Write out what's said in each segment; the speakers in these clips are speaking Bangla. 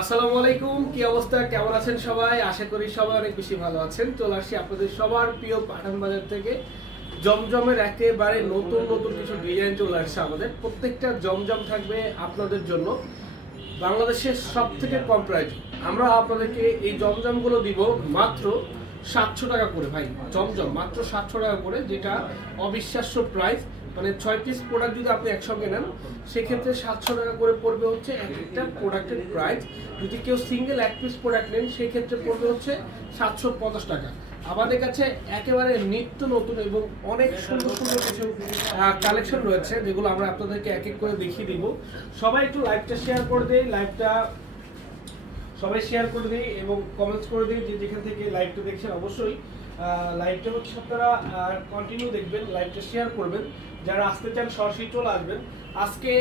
আসসালামু আলাইকুম, কি অবস্থা? কেমন আছেন সবাই? আশা করি সবাই অনেক বেশি ভালো আছেন। চলে আপনাদের সবার প্রিয় পাঠান বাজার থেকে। জমজমের একেবারে নতুন নতুন কিছু ডিজাইন চলে আসছে আমাদের। প্রত্যেকটা জমজম থাকবে আপনাদের জন্য। বাংলাদেশের সব থেকে কম প্রাইস আমরা আপনাদেরকে এই জমজমগুলো দিব মাত্র সাতশো টাকা করে। ভাই, জমজম মাত্র সাতশো টাকা করে, যেটা অবিশ্বাস্য প্রাইস মানে ছয় পিস প্রোডাক্ট যদি আপনি একসঙ্গে নেন, সেক্ষেত্রে সাতশো টাকা করে পড়বে হচ্ছে এক একটা প্রোডাক্টের প্রাইস যদি কেউ সিঙ্গেল এক পিস প্রোডাক্ট নেন সেই ক্ষেত্রে পড়বে হচ্ছে সাতশো পঞ্চাশ টাকা। আমাদের কাছে একেবারে নিত্য নতুন এবং অনেক সুন্দর সুন্দর কিছু কালেকশন রয়েছে, যেগুলো আমরা আপনাদেরকে এক এক করে দেখিয়ে দিব। সবাই একটু লাইভটা শেয়ার করে দেই লাইভটা সবাই শেয়ার করে দিই এবং কমেন্টস করে দিই যে যেখান থেকে লাইভটা দেখছেন, অবশ্যই লাইভটা হচ্ছে আপনারা কন্টিনিউ দেখবেন লাইভটা শেয়ার করবেন। যারা আসতে চান, সরাসরি চলে আসবেন। আজকে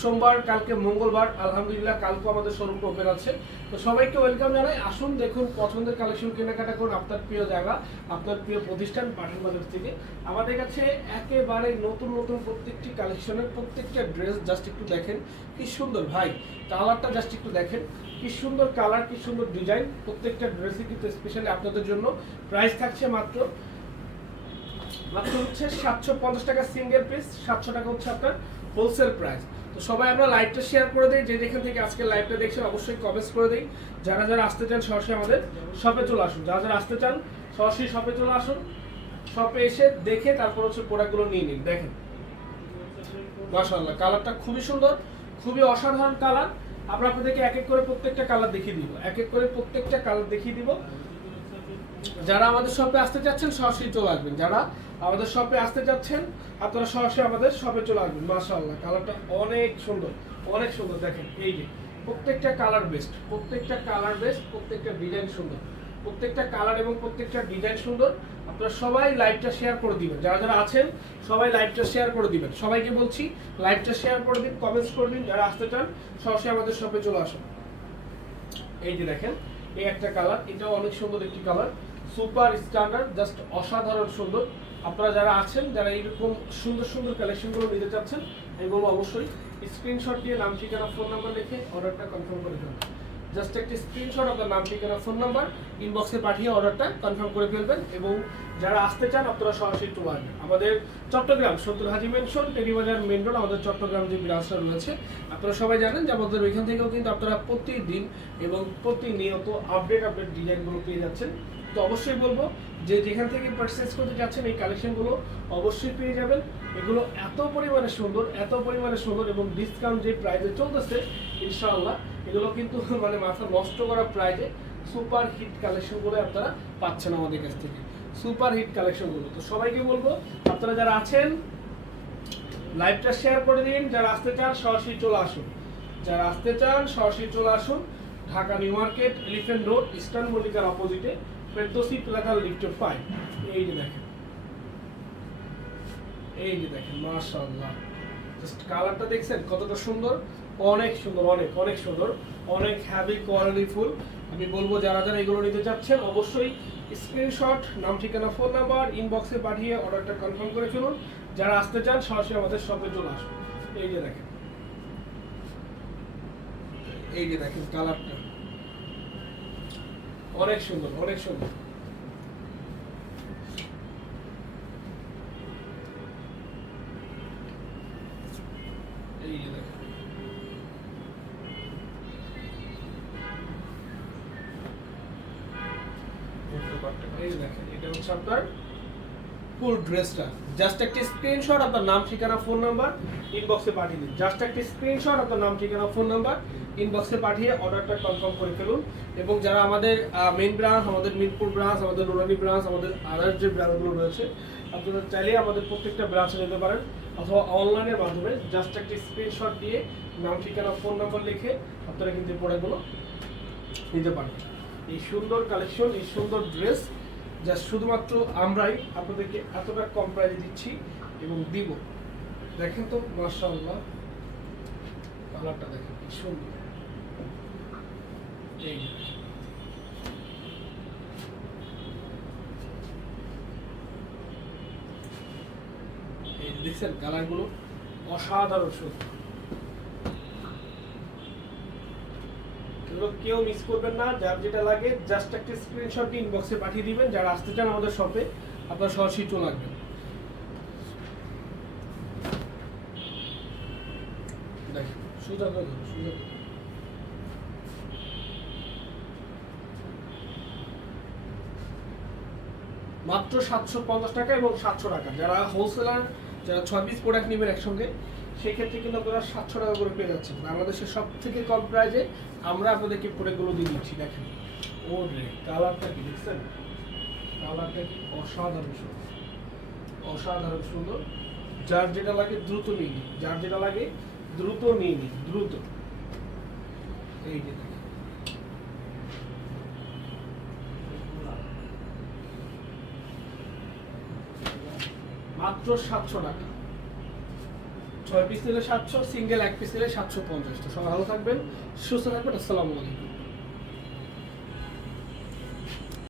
সোমবার, কালকে মঙ্গলবার, আলহামদুলিল্লাহ, কালকে আমাদের শোরুমটা ওপেন আছে। তো সবাইকে ওয়েলকাম জানাই। আসুন, দেখুন, পছন্দের কালেকশন কেনাকাটা করুন। আপনার প্রিয় জায়গা, আপনার প্রিয় প্রতিষ্ঠান, পাঠান বাজার থেকে। আমাদের কাছে একেবারে নতুন নতুন প্রত্যেকটি কালেকশনের প্রত্যেকটা ড্রেস জাস্ট একটু দেখেন। কি সুন্দর, ভাই! কালারটা জাস্ট একটু দেখেন। কি সুন্দর কালার, কি সুন্দর ডিজাইন, প্রত্যেকটা ড্রেসই কিন্তু স্পেশালি আপনাদের জন্য। প্রাইস থাকছে মাত্র মাত্র হচ্ছে সাতশো পঞ্চাশ টাকা সিঙ্গেল পিস সাতশো টাকা হচ্ছে আপনার হোলসেল প্রাইস তো সবাই আমরা লাইভটা শেয়ার করে দিই, যে যেখান থেকে আজকে লাইভটা দেখছেন অবশ্যই কমেন্টস করে দিই। যারা যারা আসতে চান সরাসরি আমাদের শপে চলে আসুন। যারা যারা আসতে চান সরাসরি শপে চলে আসুন। শপে এসে দেখে তারপর হচ্ছে প্রোডাক্টগুলো নিয়ে নিন। দেখেন। মাশাআল্লাহ কালারটা খুবই সুন্দর, খুবই অসাধারণ কালার আমরা আপনাদেরকে এক এক করে প্রত্যেকটা কালার দেখিয়ে দিব। এক এক করে প্রত্যেকটা কালার দেখিয়ে দিব। যারা আমাদের শপে আসতে চাচ্ছেন, সরাসরি চলে আসবেন। যারা আমাদের শপে আসতে চাচ্ছেন, আপনারা সরাসরি আমাদের শপে চলে আসবেন। মাশাআল্লাহ কালারটা অনেক সুন্দর অনেক সুন্দর। দেখেন, এই যে প্রত্যেকটা কালার বেস্ট প্রত্যেকটা কালার বেস্ট প্রত্যেকটা ডিজাইন সুন্দর। প্রত্যেকটা কালার এবং প্রত্যেকটা ডিজাইন সুন্দর। আপনারা সবাই লাইভটা শেয়ার করে দিবেন। যারা যারা আছেন, সবাই লাইভটা শেয়ার করে দিবেন। সবাইকে বলছি লাইভটা শেয়ার করে দিন কমেন্টস করে দিন, যারা আসতে চান, সরাসরি আমাদের শপে চলে আসুন। এই যে দেখেন, এই একটা কালার এটাও অনেক সুন্দর একটি কালার সুপার স্ট্যান্ডার্ড জাস্ট অসাধারণ সুন্দর। আপনারা যারা আছেন, যারা এইরকম সুন্দর সুন্দর কালেকশনগুলো নিতে চাচ্ছেন এগুলো অবশ্যই স্ক্রিনশট দিয়ে নাম, ঠিকানা ফোন নাম্বার লিখে অর্ডারটা কনফার্ম করে দেবেন। জাস্ট একটি স্ক্রিনশট আপনার নাম ঠিকানা ফোন নাম্বার ইনবক্সে পাঠিয়ে অর্ডারটা কনফার্ম করে ফেলবেন এবং যারা আসতে চান, আপনারা সরাসরি চলে আসবেন আমাদের চট্টগ্রাম, সত্তর Haji mansion Terribazar main road আমাদের চট্টগ্রাম যে ব্রাঞ্চটা রয়েছে, আপনারা সবাই জানেন যে আমাদের ওইখান থেকেও কিন্তু আপনারা প্রতিদিন এবং প্রতিনিয়ত আপডেট আপডেট ডিজাইনগুলো পেয়ে যাচ্ছেন। তো অবশ্যই বলব যে যেখান থেকে পারচেস করতে যাচ্ছেন, এই কালেকশনগুলো অবশ্যই পেয়ে যাবেন। এগুলো এত পরিমাণে সুন্দর, এত পরিমাণে সুন্দর এবং ডিসকাউন্ট যে প্রাইসে চলতেছে, ইনশাআল্লাহ এগুলো কিন্তু মানে মাথা নষ্ট করা প্রাইজে সুপার হিট কালেকশনগুলো আপনারা পাচ্ছেন আমাদের কাছ থেকে। সুপার হিট কালেকশনগুলো তো সবাইকে বলব, আপনারা যারা আছেন লাইভটা শেয়ার করে দিন। যারা আসতে চান, সরাসরি চলে আসুন। যারা আসতে চান, সরাসরি চলে আসুন। Dhaka new market elephant road eastern মল্লিকার অপোজিটে ফেরদোসি প্লাজার লিফট ফাইভ এই যে দেখেন। এই যে দেখেন, মাশাআল্লাহ। জাস্ট কালারটা দেখছেন, কতটা সুন্দর। অনেক সুন্দর, অনেক অনেক সুন্দর, অনেক হ্যাভি কোয়ালিটি ফুল। আমি বলব যারা যারা এগুলো নিতে চাচ্ছেন, অবশ্যই স্ক্রিনশট নাম, ঠিকানা ফোন নাম্বার ইনবক্সে পাঠিয়ে অর্ডারটা কনফার্ম করে ফেলুন যারা আসতে চান, সরাসরি আমাদের শপে চলে আসুন। এই যে দেখেন। এই যে দেখেন কালারটা অনেক সুন্দর অনেক সুন্দর এই যে দেখেন এটা হচ্ছে আপনার ফুল ড্রেসটা জাস্ট একটি স্ক্রিনশট আপনার নাম, ঠিকানা ফোন নাম্বার ইনবক্সে পাঠিয়ে দিন। জাস্ট একটি স্ক্রিনশট আপনার নাম, ঠিকানা ফোন নাম্বার ইনবক্সে পাঠিয়ে অর্ডারটা কনফার্ম করে ফেলুন। এবং যারা আমাদের মেইন ব্রাঞ্চ আমাদের মিরপুর ব্রাঞ্চ আমাদের নুরানি ব্রাঞ্চ আমাদের আদার্স যে ব্রাঞ্চগুলো রয়েছে, আপনারা চাইলে আমাদের প্রত্যেকটা ব্রাঞ্চে নিতে পারেন অথবা অনলাইনের মাধ্যমে জাস্ট একটি স্ক্রিনশট দিয়ে নাম, ঠিকানা ফোন নাম্বার লিখে আপনারা কিন্তু এই প্রোডাক্টগুলো নিতে পারেন এই সুন্দর কালেকশন এই সুন্দর ড্রেস যা শুধুমাত্র আমরাই আপনাদেরকে এতটা কম প্রাইজে দিচ্ছি এবং দিব। দেখেন তো, মাশাআল্লাহ। কালারটা দেখেন কি সুন্দর। এই দেখছেন, কালারগুলো অসাধারণ সুন্দর। এগুলো কেউ মিস করবেন না, যার যেটা লাগে জাস্ট একটা স্ক্রিনশট ইনবক্সে পাঠিয়ে দিবেন, যারা আসতে চান আমাদের শপে আপনার সরাসরি চলে আসবেন। মাত্র সাতশো পঞ্চাশ টাকা এবং সাতশো টাকা যারা হোলসেলার যারা ছয় পিস প্রোডাক্ট নেবেন একসঙ্গে সেক্ষেত্রে কিন্তু আপনারা সাতশো টাকা করে পেয়ে যাচ্ছেন। বাংলাদেশের সব থেকে কম প্রাইজে আমরা আপনাদেরকে প্রোডাক্টগুলো দিয়ে দিচ্ছি, দেখেন। ও রে, কালারটা কি দেখছেন? কালারটা কি অসাধারণ সুন্দর। অসাধারণ সুন্দর। যার যেটা লাগে দ্রুত নিয়ে নিন। যার যেটা লাগে দ্রুত নিয়ে নিন, দ্রুত। এই যে মাত্র সাতশো টাকা। ছয় পিস নিলে সাতশো সিঙ্গেল এক পিস নিলে সাতশো পঞ্চাশ। তো সবাই ভালো থাকবেন, সুস্থ থাকবেন, আসসালামু আলাইকুম।